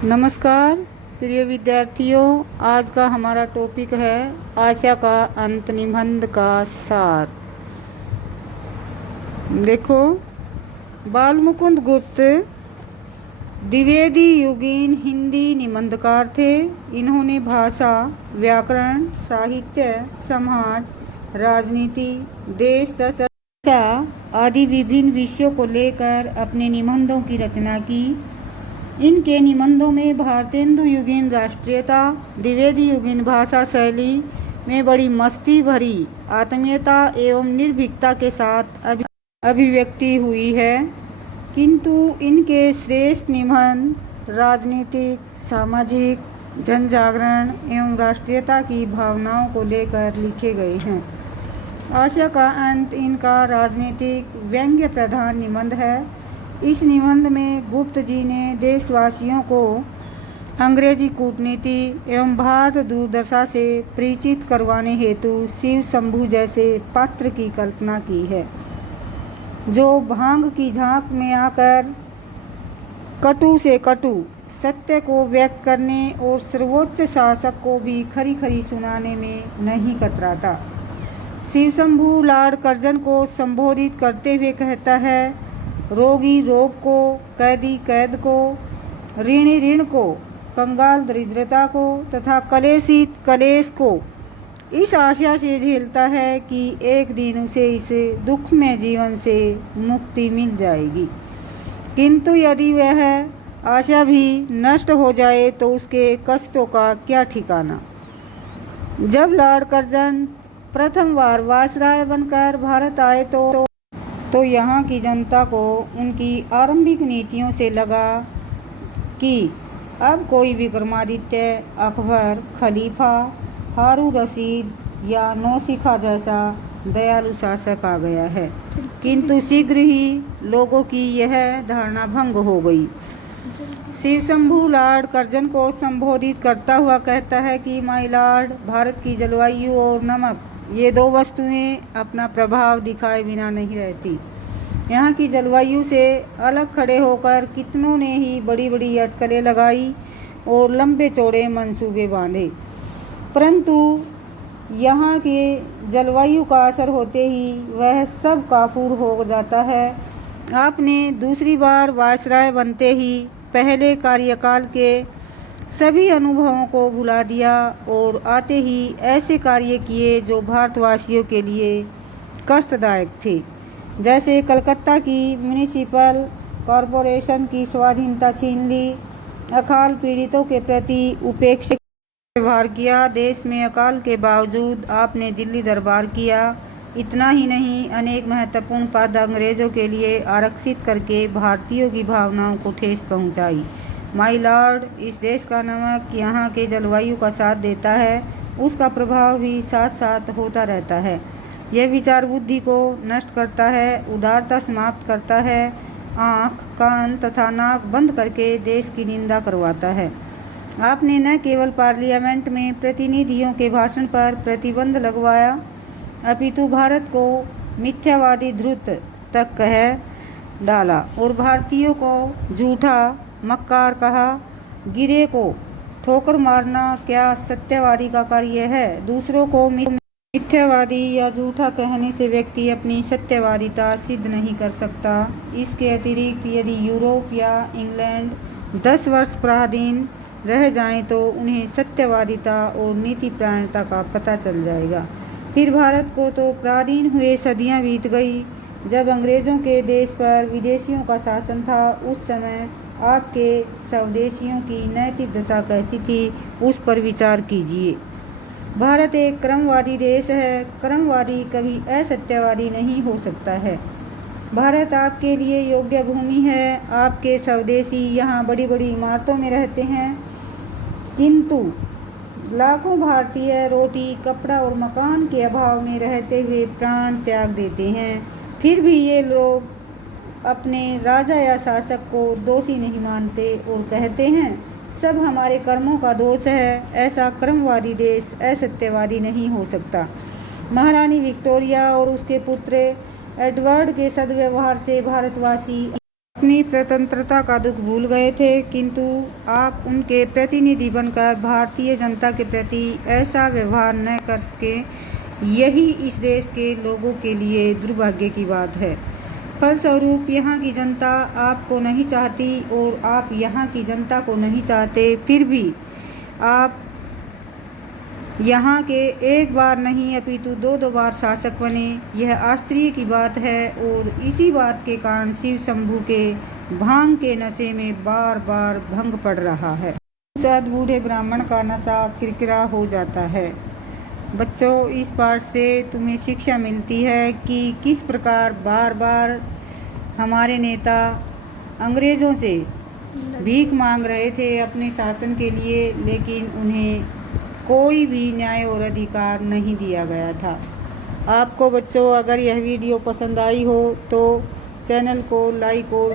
नमस्कार प्रिय विद्यार्थियों, आज का हमारा टॉपिक है आशा का अंत निबंध का सार। देखो, बालमुकुंद गुप्त द्विवेदी युगीन हिंदी निबंधकार थे। इन्होंने भाषा, व्याकरण, साहित्य, समाज, राजनीति, देश दशा आदि विभिन्न विषयों को लेकर अपने निबंधों की रचना की। इनके निबंधों में भारतेंदु युगीन राष्ट्रीयता, द्विवेदी युगीन भाषा शैली में बड़ी मस्ती भरी आत्मीयता एवं निर्भीकता के साथ अभिव्यक्ति हुई है। किंतु इनके श्रेष्ठ निबंध राजनीतिक, सामाजिक, जनजागरण एवं राष्ट्रीयता की भावनाओं को लेकर लिखे गए हैं। आशा का अंत इनका राजनीतिक व्यंग्य प्रधान निबंध है। इस निबंध में गुप्त जी ने देशवासियों को अंग्रेजी कूटनीति एवं भारत दूरदर्शा से परिचित करवाने हेतु शिव शंभू जैसे पात्र की कल्पना की है, जो भांग की झांक में आकर कटु से कटु सत्य को व्यक्त करने और सर्वोच्च शासक को भी खरी खरी सुनाने में नहीं कतराता। शिव शंभू लॉर्ड कर्जन को संबोधित करते हुए कहता है, रोगी रोग को, कैदी कैद को, ऋणी ऋण को, कंगाल दरिद्रता को तथा कलेशित कलेश को इस आशा से झेलता है कि एक दिन उसे इस दुखमय जीवन से मुक्ति मिल जाएगी। किंतु यदि वह आशा भी नष्ट हो जाए तो उसके कष्टों का क्या ठिकाना। जब लॉर्ड कर्जन प्रथम बार वायसराय बनकर भारत आए तो यहाँ की जनता को उनकी आरंभिक नीतियों से लगा कि अब कोई विक्रमादित्य, अकबर, खलीफा, हारून रशीद या नौसिखा जैसा दयालु शासक आ गया है। किंतु शीघ्र ही लोगों की यह धारणा भंग हो गई। शिव शंभू लॉर्ड कर्जन को संबोधित करता हुआ कहता है कि माय लॉर्ड, भारत की जलवायु और नमक, ये दो वस्तुएं अपना प्रभाव दिखाए बिना नहीं रहती। यहाँ की जलवायु से अलग खड़े होकर कितनों ने ही बड़ी बड़ी अटकलें लगाई और लंबे चौड़े मंसूबे बांधे, परंतु यहाँ के जलवायु का असर होते ही वह सब काफूर हो जाता है। आपने दूसरी बार वायसराय बनते ही पहले कार्यकाल के सभी अनुभवों को भुला दिया और आते ही ऐसे कार्य किए जो भारतवासियों के लिए कष्टदायक थे, जैसे कलकत्ता की म्युनिसिपल कॉरपोरेशन की स्वाधीनता छीन ली, अकाल पीड़ितों के प्रति उपेक्षा व्यवहार किया। देश में अकाल के बावजूद आपने दिल्ली दरबार किया। इतना ही नहीं, अनेक महत्वपूर्ण पद अंग्रेजों के लिए आरक्षित करके भारतीयों की भावनाओं को ठेस पहुंचाई। माय लॉर्ड, इस देश का नमक यहाँ के जलवायु का साथ देता है, उसका प्रभाव भी साथ साथ होता रहता है। यह विचार बुद्धि को नष्ट करता है, उदारता समाप्त करता है, आँख, कान तथा नाक बंद करके देश की निंदा करवाता है। आपने न केवल पार्लियामेंट में प्रतिनिधियों के भाषण पर प्रतिबंध लगवाया, अपितु भारत को मिथ्यावादी ध्रुत तक कह डाला और भारतीयों को झूठा मक्कार कहा। गिरे को ठोकर मारना क्या सत्यवादी का कार्य है? दूसरों को मिथ्यावादी या झूठा कहने से व्यक्ति अपनी सत्यवादिता सिद्ध नहीं कर सकता। इसके अतिरिक्त यदि यूरोप या इंग्लैंड 10 वर्ष पराधीन रह जाएं तो उन्हें सत्यवादिता और नीतिपरायणता का पता चल जाएगा। फिर भारत को तो पराधीन हुए सदियां बीत गई। जब अंग्रेजों के देश पर विदेशियों का शासन था, उस समय आपके स्वदेशियों की नैतिक दशा कैसी थी, उस पर विचार कीजिए। भारत एक क्रमवादी देश है। क्रमवादी कभी असत्यवादी नहीं हो सकता है। भारत आपके लिए योग्य भूमि है। आपके स्वदेशी यहाँ बड़ी बड़ी इमारतों में रहते हैं, किंतु लाखों भारतीय रोटी, कपड़ा और मकान के अभाव में रहते हुए प्राण त्याग देते हैं। फिर भी ये लोग अपने राजा या शासक को दोषी नहीं मानते और कहते हैं सब हमारे कर्मों का दोष है। ऐसा क्रमवादी देश असत्यवादी नहीं हो सकता। महारानी विक्टोरिया और उसके पुत्र एडवर्ड के सद्व्यवहार से भारतवासी अपनी स्वतंत्रता का दुख भूल गए थे, किंतु आप उनके प्रतिनिधि बनकर भारतीय जनता के प्रति ऐसा व्यवहार न कर सके। यही इस देश के लोगों के लिए दुर्भाग्य की बात है। फलस्वरूप यहाँ की जनता आपको नहीं चाहती और आप यहाँ की जनता को नहीं चाहते, फिर भी आप यहाँ के एक बार नहीं अपितु दो बार शासक बने। यह आश्चर्य की बात है और इसी बात के कारण शिव शंभू के भांग के नशे में बार बार भंग पड़ रहा है। साथ बूढ़े ब्राह्मण का नशा किरकिरा हो जाता है। बच्चों, इस पाठ से तुम्हें शिक्षा मिलती है कि किस प्रकार बार बार हमारे नेता अंग्रेज़ों से भीख मांग रहे थे अपने शासन के लिए, लेकिन उन्हें कोई भी न्याय और अधिकार नहीं दिया गया था। आपको बच्चों अगर यह वीडियो पसंद आई हो तो चैनल को लाइक और